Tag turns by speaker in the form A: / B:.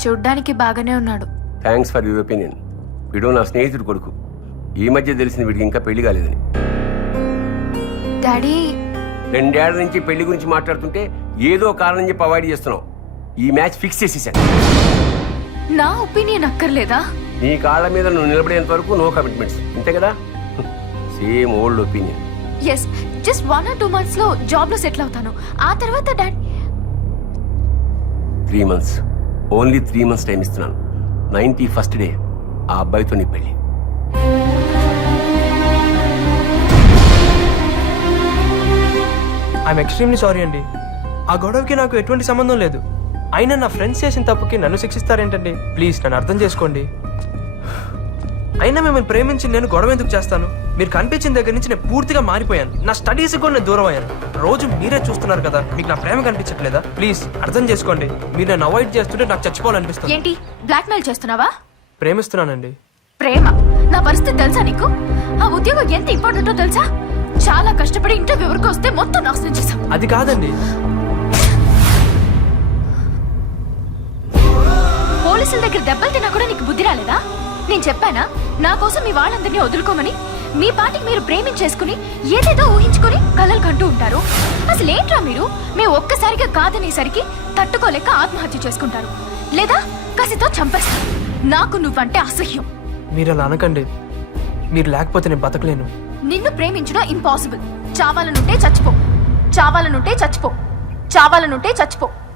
A: చూడ్డానికి బాగానే ఉన్నాడు.
B: Thanks for your opinion. వీడు నా స్నేహితుడు కొడుకు. ఈ మధ్య తెలిసిన వీడికి ఇంకా పెళ్లి కాలేదని.
A: డాడీ
B: 2 ఏళ్ల నుంచి పెళ్లి గురించి మాట్లాడుతుంటే ఏదో కారణం చెప్పి అవాయిడ్ చేస్తున్నావు. ఈ మ్యాచ్ ఫిక్స్ చేసేసాను.
A: నా ఒపీనియన్ అక్కర్లేదా?
B: నీ కాళ్ళ మీద నువ్వు నిలబడేంత వరకు నో కమిట్మెంట్స్, అంతే కదా? Same old opinion.
A: Yes, just 1 or 2 months లో జాబ్ లో సెటిల్ అవుతాను. ఆ తర్వాత daddy
B: 3 months, only 3 months time ఇస్తున్నాను. 91st డే ఆ అబ్బాయితో నీ పెళ్లి.
C: ఐఎమ్ ఎక్స్ట్రీమ్లీ సారీ అండి. ఆ గొడవకి నాకు ఎటువంటి సంబంధం లేదు. అయినా నా ఫ్రెండ్స్ చేసిన తప్పుకి నన్ను శిక్షిస్తారేంటండి? ప్లీజ్ నన్ను అర్థం చేసుకోండి. అయినా మిమ్మల్ని ప్రేమించి నేను గొడవ ఎందుకు చేస్తాను? మీరు కనిపించిన దగ్గర నుంచి నేను పూర్తిగా మారిపోయాను. నా స్టడీస్ కూడా నేను దూరం అయ్యాను. రోజు మీరే చూస్తున్నారు కదా, మీకు నా ప్రేమ కనిపించట్లేదా? ప్లీజ్ అర్థం చేసుకోండి. మీరు నన్ను అవాయిడ్ చేస్తుంటే నాకు చచ్చిపోవాలనిపిస్తుంది.
A: ఏంటి బ్లాక్మెయిల్ చేస్తున్నావా?
C: ప్రేమిస్తున్నానండి.
A: ప్రేమ? నా పరిస్థితి తెలుసా నీకు? ఆ ఉద్యోగం ఎంత ఇంపార్టెంటో తెలుసా? చాలా కష్టపడి ఇంటర్వ్యూ వరకు వస్తే మొత్తం నాశనం చేశాం.
C: అది కాదండి.
A: పోలీసుల దగ్గర దెబ్బలు తిన్నా కూడా నీకు బుద్ధి రాలేదా? నేను చెప్పానా నా కోసం మీ వాళ్ళందరినీ వదులుకోమని? మీ పాటికి మీరు ప్రేమించేసుకుని ఏదేదో ఊహించుకుని కలలు కంటూ ఉంటారు. అసలు ఏంట్రా మీరు? మేము ఒక్కసారిగా కాదనేసరికి తట్టుకోలేక ఆత్మహత్య చేసుకుంటారు, లేదా కసితో చంపేస్తారు. నాకు నువ్వంటే అసహ్యం.
C: మీరు అలా అనకండి. మీరు లేకపోతే నేను బతకలేను.
A: నిన్ను ప్రేమించడం ఇంపాసిబుల్. చావాలనుంటే చచ్చిపో, చావాలనుంటే చచ్చిపో, చావాలనుంటే చచ్చిపో.